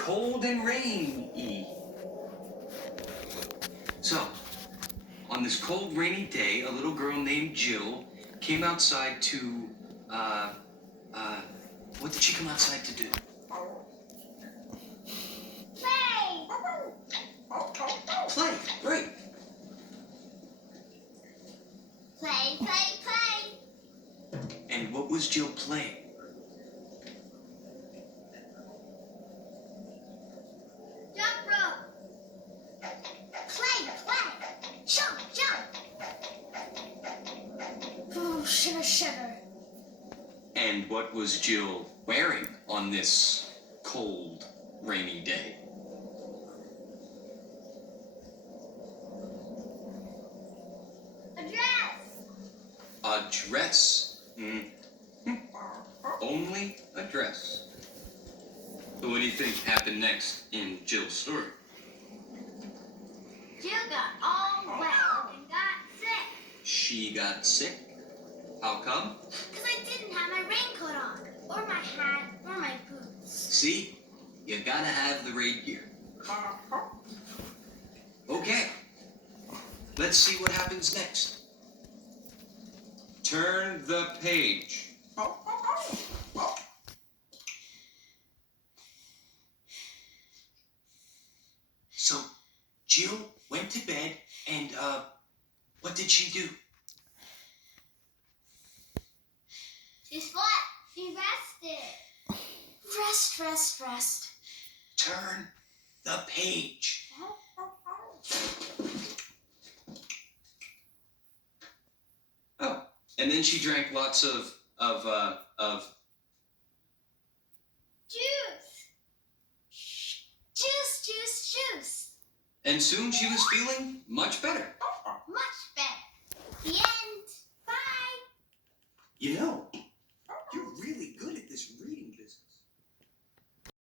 cold and rainy. So, on this cold, rainy day, a little girl named Jill came outside to, what did she come outside to do? Play! Play, right. Play, play, play! And what was Jill playing? Jump rope! Play, play! Jump, jump! Oh, shiver, shiver. And what was Jill wearing on this cold, rainy day? A dress! A dress. Only a dress. So what do you think happened next in Jill's story? Jill got all wet and got sick. She got sick? How come? Because I didn't have my raincoat on, or my hat, or my boots. See? You gotta have the rain gear. Okay. Let's see what happens next. Turn the page. So, Jill went to bed and, what did she do? She slept. She rested. Rest, rest, rest. Turn the page. Oh, and then she drank lots of Juice. Juice, juice, juice. and soon she was feeling much better. Much better. The end. Bye. You know,